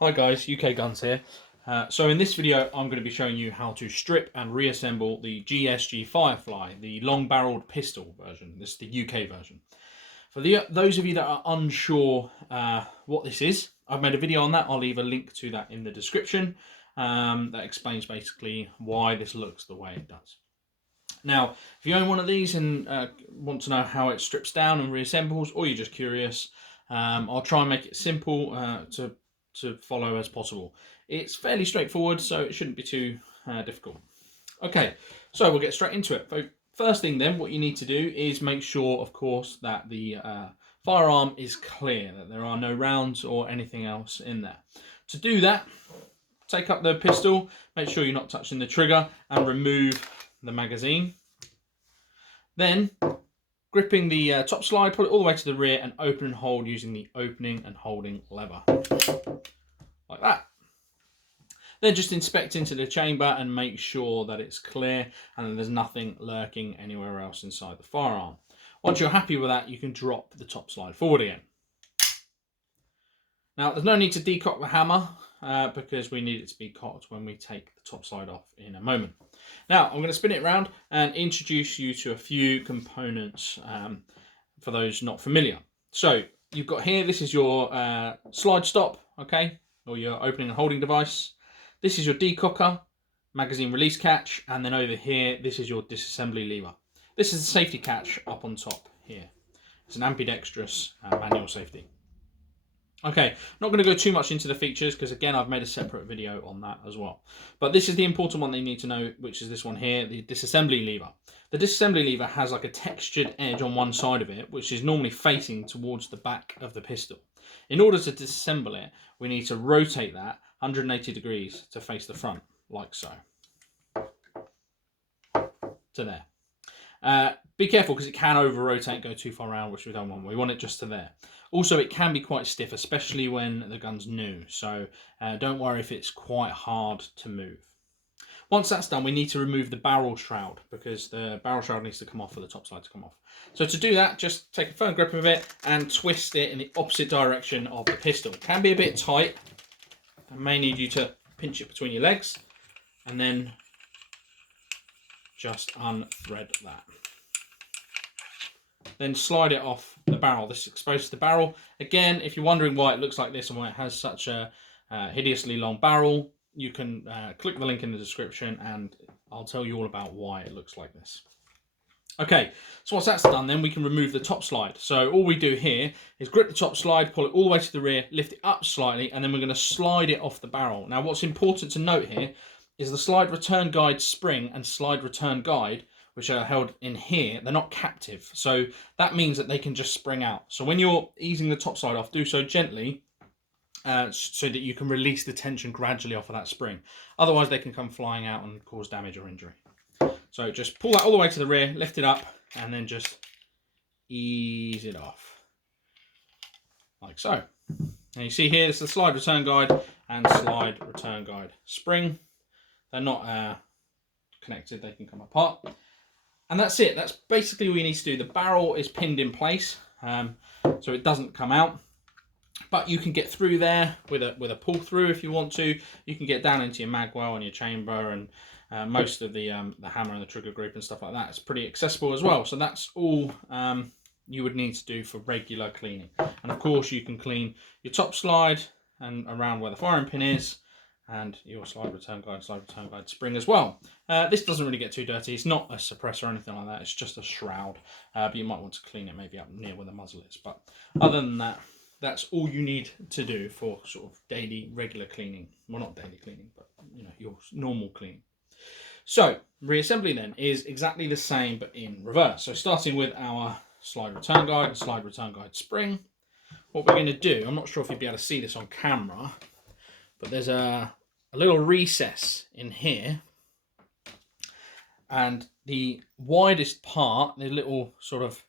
Hi guys, UK Guns here. So in this video I'm going to be showing you how to strip and reassemble the GSG FireFly, the long-barreled pistol version. This is the UK version. For those of you that are unsure what this is, I've made a video on that. I'll leave a link to that in the description. That explains basically why this looks the way it does. Now, if you own one of these and want to know how it strips down and reassembles, or you're just curious, I'll try and make it simple to follow as possible. It's fairly straightforward, so it shouldn't be too difficult. Okay, so we'll get straight into it. First thing then, what you need to do is make sure, of course, that the firearm is clear, that there are no rounds or anything else in there. To do that, take up the pistol, make sure you're not touching the trigger, and remove the magazine. Then, gripping the top slide, pull it all the way to the rear and open and hold using the opening and holding lever. Like that. Then just inspect into the chamber and make sure that it's clear and that there's nothing lurking anywhere else inside the firearm. Once you're happy with that, you can drop the top slide forward again. Now, there's no need to decock the hammer because we need it to be cocked when we take the top slide off in a moment. Now, I'm going to spin it around and introduce you to a few components for those not familiar. So, you've got here, this is your slide stop, okay, or your opening and holding device. This is your decocker, magazine release catch, and then over here, this is your disassembly lever. This is the safety catch up on top here. It's an ambidextrous manual safety. Okay, not going to go too much into the features because again I've made a separate video on that as well. But this is the important one that you need to know, which is this one here, the disassembly lever. The disassembly lever has like a textured edge on one side of it, which is normally facing towards the back of the pistol. In order to disassemble it, we need to rotate that 180 degrees to face the front, like so. To there. Be careful because it can over-rotate, go too far around, which we don't want. We want it just to there. Also, it can be quite stiff, especially when the gun's new. So don't worry if it's quite hard to move. Once that's done, we need to remove the barrel shroud because the barrel shroud needs to come off for the top side to come off. So to do that, just take a firm grip of it and twist it in the opposite direction of the pistol. It can be a bit tight. I may need you to pinch it between your legs and then just unthread that. Then slide it off the barrel. This is exposed to the barrel. Again, if you're wondering why it looks like this and why it has such a hideously long barrel, you can click the link in the description and I'll tell you all about why it looks like this. Okay, so once that's done, then we can remove the top slide. So all we do here is grip the top slide, pull it all the way to the rear, lift it up slightly, and then we're going to slide it off the barrel. Now, what's important to note here is the slide return guide spring and slide return guide, which are held in here, they're not captive. So that means that they can just spring out. So when you're easing the top side off, do so gently so that you can release the tension gradually off of that spring. Otherwise, they can come flying out and cause damage or injury. So just pull that all the way to the rear, lift it up, and then just ease it off. Like so. And you see here, this is the slide return guide and slide return guide spring. They're not connected, they can come apart. And that's it. That's basically all you need to do. The barrel is pinned in place, so it doesn't come out. But you can get through there with a pull through if you want to. You can get down into your mag well and your chamber and most of the hammer and the trigger grip and stuff like that. It's pretty accessible as well. So that's all you would need to do for regular cleaning. And of course, you can clean your top slide and around where the firing pin is, and your slide return guide spring as well. This doesn't really get too dirty. It's not a suppressor or anything like that. It's just a shroud, but you might want to clean it maybe up near where the muzzle is. But other than that, that's all you need to do for sort of daily, regular cleaning. Well, not daily cleaning, but you know, your normal cleaning. So reassembly then is exactly the same, but in reverse. So starting with our slide return guide and slide return guide spring, what we're going to do, I'm not sure if you'll be able to see this on camera, but there's a little recess in here, and the widest part, the little sort of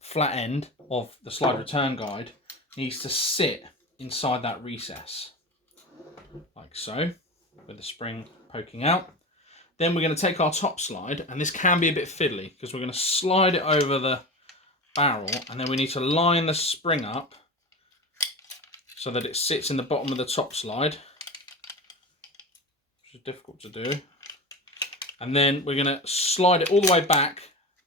flat end of the slide return guide needs to sit inside that recess, like so, with the spring poking out. Then we're going to take our top slide, and this can be a bit fiddly because we're going to slide it over the barrel, and then we need to line the spring up so that it sits in the bottom of the top slide, which is difficult to do. And then we're going to slide it all the way back,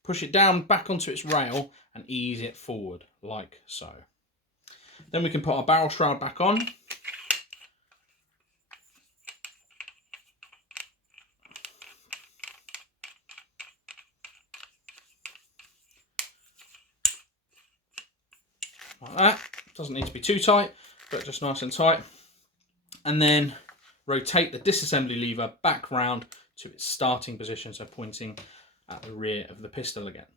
push it down back onto its rail and ease it forward like so. Then we can put our barrel shroud back on. Like that. Doesn't need to be too tight, but just nice and tight. And then rotate the disassembly lever back round to its starting position, so pointing at the rear of the pistol again.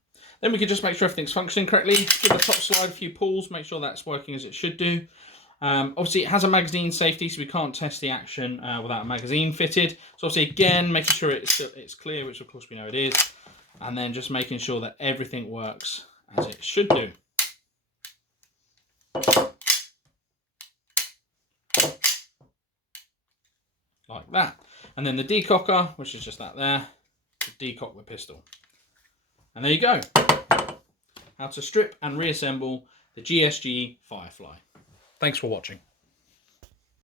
Then we can just make sure everything's functioning correctly. Give the top slide a few pulls, make sure that's working as it should do. Obviously it has a magazine safety, so we can't test the action without a magazine fitted. So obviously again, making sure it's clear, which of course we know it is, and then just making sure that everything works as it should do. Like that. And then the decocker, which is just that there, to decock the pistol. And there you go. How to strip and reassemble the GSG FireFly. Thanks for watching.